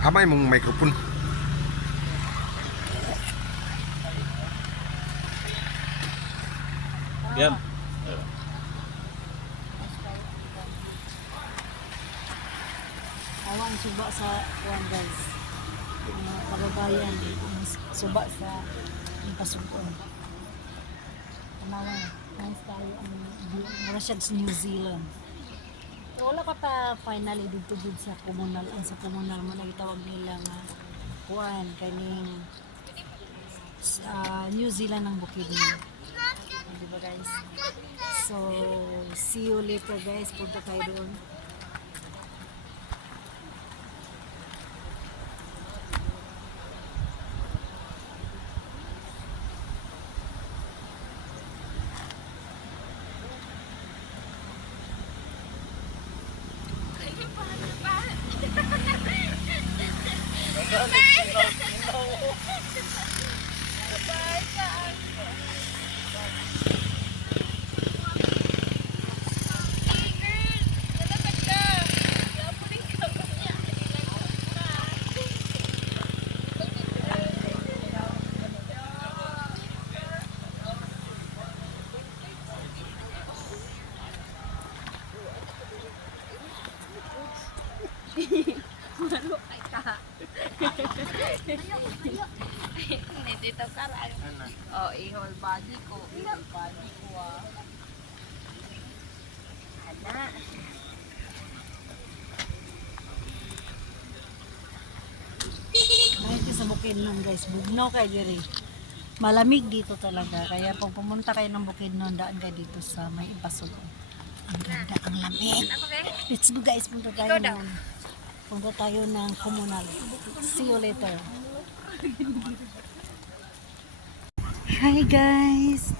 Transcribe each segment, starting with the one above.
Hamay mong microphone. Yan. Awang suba sa kuwan guys. Mga kababayan, ang suba sa pasugkon. Tanawan, nice tayo ang mura siya sa New Zealand. So, wala ka ta finally dito sa komunal, sa komunal mo nagitawag nila nga kuwan kaning New Zealand ang bukid niya. Diba guys? So, see you later guys. Punta tayo doon. Maro kay ka. Dito ka lang. Oh, ihol body ko. Ihol body ko ah. Ana. Dito sa Bukidnon guys, bugnaw kayo diri. Malamig dito talaga. Kaya pag pumunta kayo ng Bukidnon, daan kayo dito sa may Ipasug. Ang ganda, ang lamig. Let's go guys, punta tayo ng komunal. See you later. Hi guys.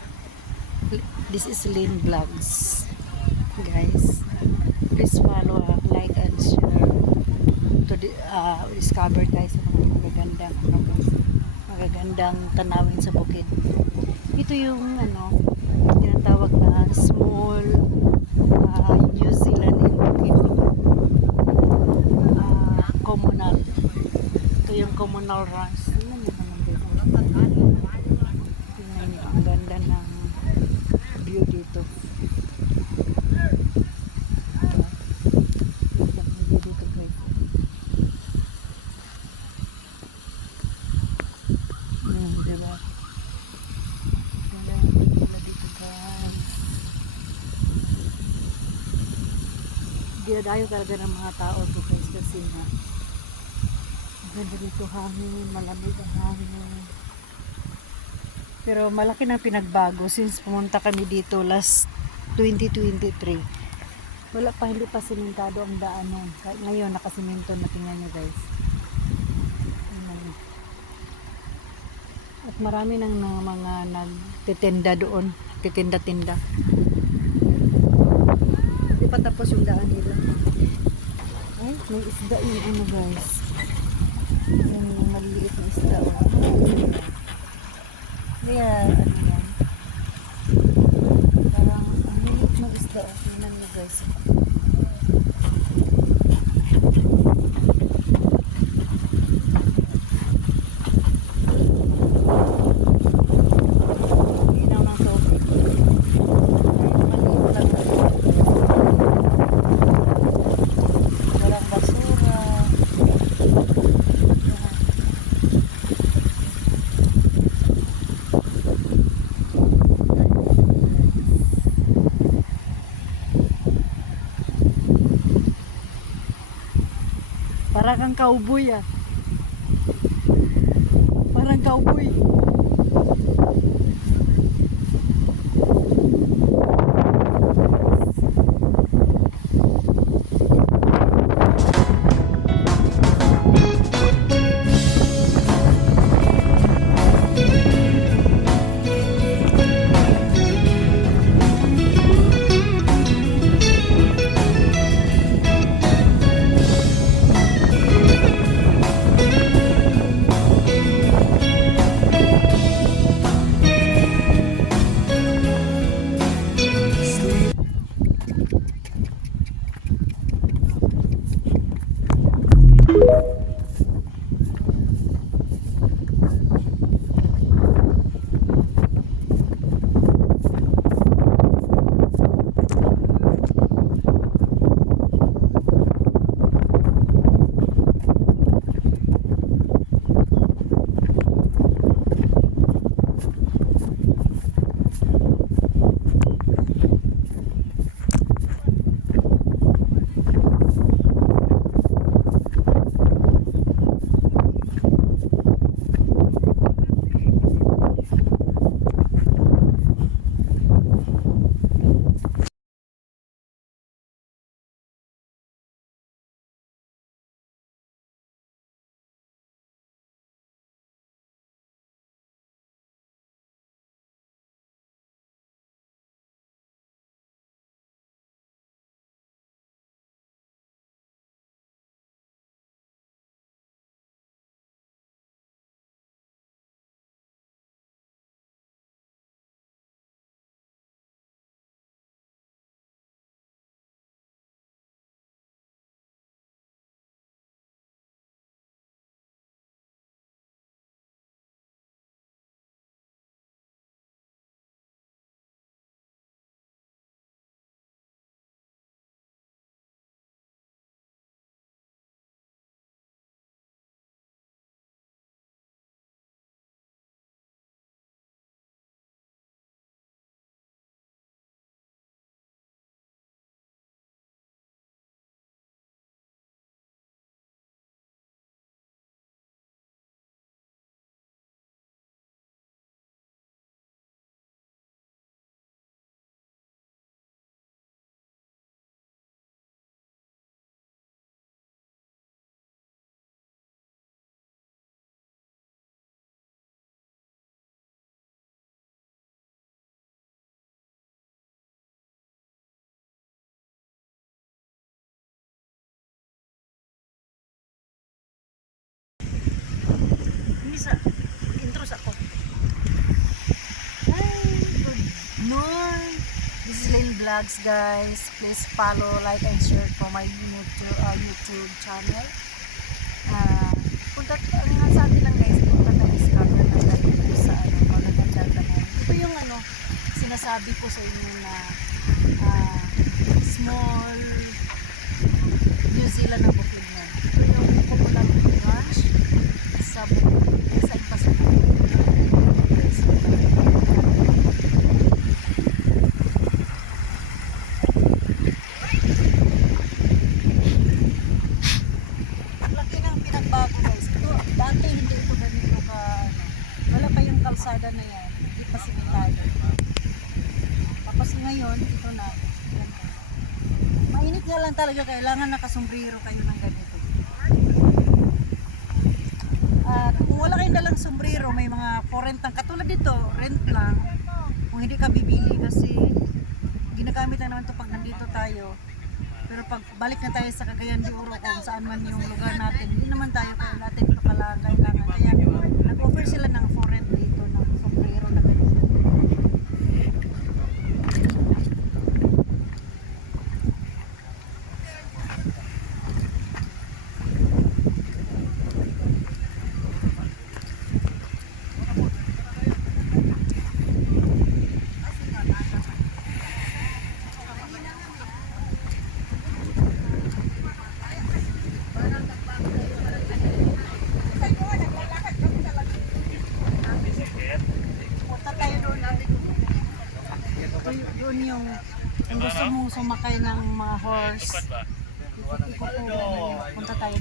This is Lynn Vlogs. Guys, please follow, like and share to discover tayo sa mga magagandang tanawin sa bukid. Ito yung tinatawag na small New Zealand in Bukid. Communal. Ito yung communal ranch. Tingnan niyo ang ganda ng view dito. Diba? Dinadayo talaga ng mga tao to guys kasi na ganda dito hangin, malamig ang hangin. Pero malaki na pinagbago since pumunta kami dito last 2023. Wala pa, hindi pa simentado ang daan nun. Ngayon nakasimento na, tingnan nyo guys. At marami ng mga nagtitinda doon, titinda-tinda. Hindi pa tapos yung daan nila. Ay, may isda yung guys. Yung maliliit na isda. Kaya, yan. Parang ang liit ng isda. Tingnan nyo guys. Parang kang cowboy ah. Parang cowboy. sa intro sa ako. Hi, good noon. This is Lil Vlogs, guys. Please follow, like, and share for my YouTube channel. Punta sa atin lang, guys. Punta tayo discover na tayo sa magaganda tanong. Ito yung sinasabi ko sa inyo na small New Zealand na bukid na. Ito yung popular ranch sa bukid. Sa ipasok. Laki ng pinagbago, guys. Ito, dati hindi ito ganito ka, wala pa yung kalsada na yan. Hindi pa simentado. Tapos ngayon, ito na. Mainit nga lang talaga, kailangan nakasombrero kayo ng ganito. At kung wala kayong dalang sombrero, may mga forentang katulad dito, rent lang. Kung hindi ka bibili kasi ginagamit na naman ito pag nandito tayo. Pero pag balik na tayo sa Cagayan de Oro, kung saan man yung lugar natin, hindi naman tayo natin ito kailangan. Kaya nag-offer sila ng for rent dito ng sombrero na ganito. Punta tayo doon. Doon yung kung gusto mong sumakay ng mga horse. Ikot-ikot po. Punta tayo.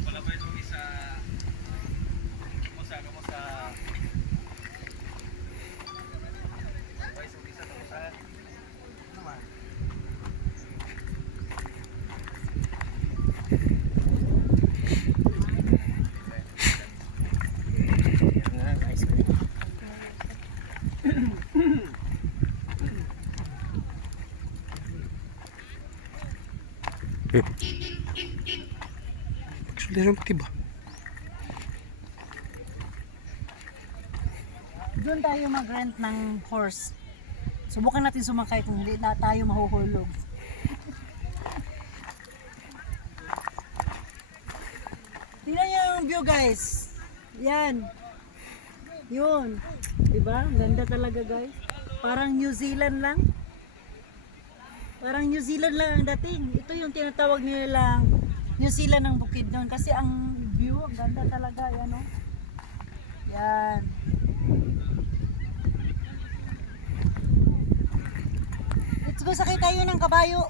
Sudah sampai tiba. Doon tayo mag-rent ng horse. Subukan natin sumakay kung hindi na tayo mahuhulog. Tingnan niyo yung view, guys. Yan. Yun. Diba? Ganda talaga, guys. Parang New Zealand lang. Parang New Zealand lang ang dating. Ito yung tinatawag nilang New Zealand ng Bukidnon. Kasi ang view, ang ganda talaga. Yan, oh. Yan. Let's go, sakay tayo ng kabayo.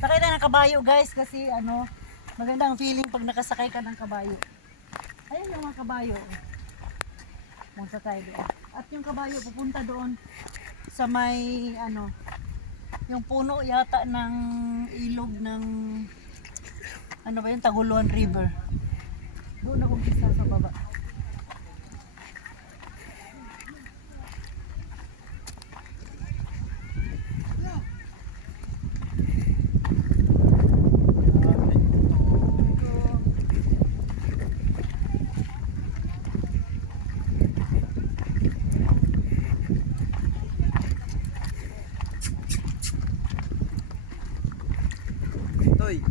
Sakay tayo ng kabayo, guys, kasi maganda ang feeling pag nakasakay ka ng kabayo. Ayun yung mga kabayo. Punta tayo doon. At yung kabayo pupunta doon sa may yung puno yata ng ilog ng Taguluan River. Doon ako umpisa sa baba. Toy.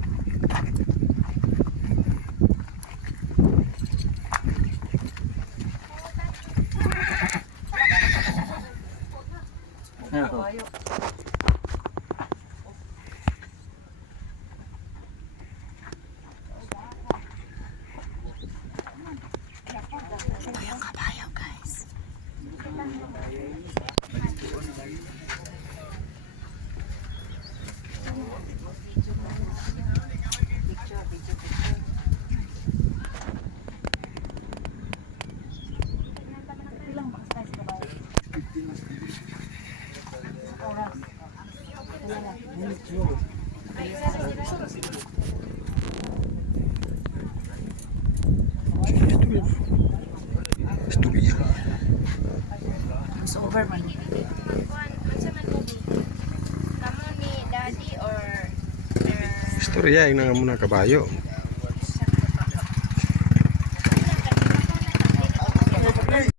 Kabayo. Yung kabayo, guys. Ilang bakas tayo sa kabayo? Oras. Estudia. It's over man. Kamu ni Turya, yung nga muna kabayo.